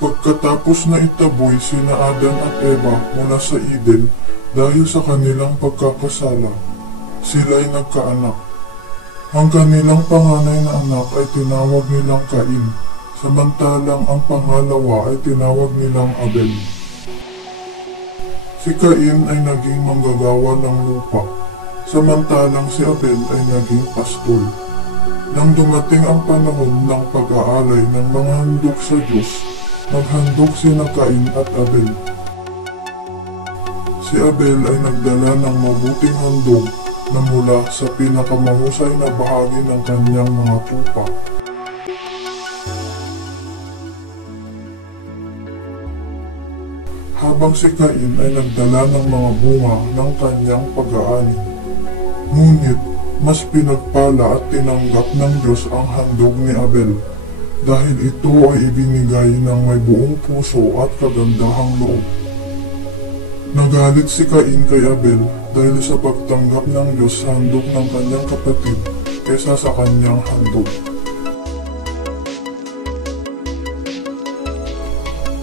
Pagkatapos na itaboy sina Adan at Eva mula sa Eden dahil sa kanilang pagkakasala, sila'y nagkaanak. Ang kanilang panganay na anak ay tinawag nilang Cain, samantalang ang pangalawa ay tinawag nilang Abel. Si Cain ay naging manggagawa ng lupa, samantalang si Abel ay naging pastol. Nang dumating ang panahon ng pag-aalay ng mga handog sa Diyos, naghandog sina Cain at Abel. Si Abel ay nagdala ng mabuting handog na mula sa pinakamahusay na bahagi ng kanyang mga tupa. Habang si Cain ay nagdala ng mga bunga ng kanyang pag-aani. Ngunit mas pinagpala at tinanggap ng Diyos ang handog ni Abel dahil ito ay ibinigay ng may buong puso at kagandahang loob. Nagalit si Cain kay Abel dahil sa pagtanggap ng Diyos sa handog ng kanyang kapatid kaysa sa kanyang handog.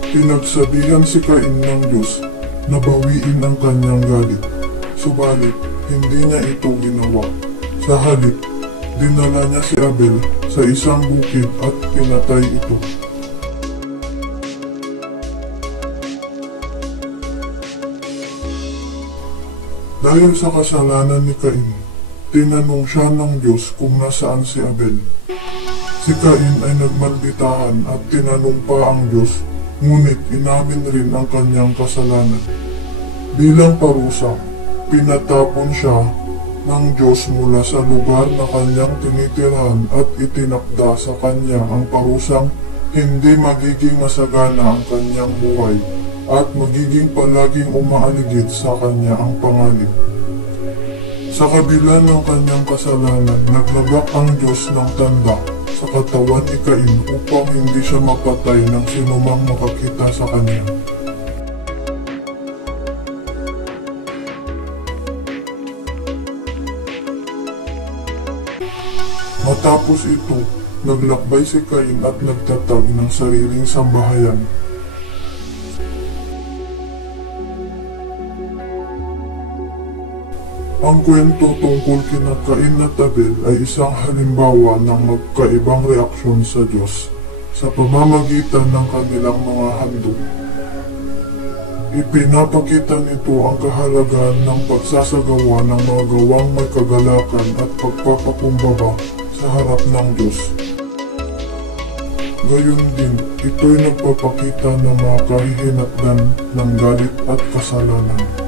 Pinagsabihan si Cain ng Diyos na bawiin ang kanyang galit, subalit hindi niya ito ginawa. Sa halip, dinala niya si Abel sa isang bukid at pinatay ito. Dahil sa kasalanan ni Cain, tinanong siya ng Diyos kung nasaan si Abel. Si Cain ay nagmalditahan at tinanong pa ang Diyos, ngunit inamin rin ang kanyang kasalanan. Bilang parusa, pinatapon siya ng Diyos mula sa lugar na kanyang tinitirhan at itinakda sa kanya ang parusang hindi magiging masagana ang kanyang buhay at magiging palaging umaaligid sa kanya ang panganib. Sa kabila ng kanyang kasalanan, naglagak ang Diyos ng tanda sa katawan ni Cain upang hindi siya mapatay ng sinumang makakita sa kanya. Matapos ito, naglakbay si Cain at nagtatag ng sariling sambahayan. Ang kwento tungkol kina Cain at Abel ay isang halimbawa ng magkaibang reaksyon sa Diyos sa pamamagitan ng kanilang mga handog. Ipinapakita nito ang kahalagahan ng pagsasagawa ng mga gawang may kagalakan at pagpapakumbaba sa harap ng Diyos. Gayon din, ito'y nagpapakita ng mga kahihinatnan ng galit at kasalanan.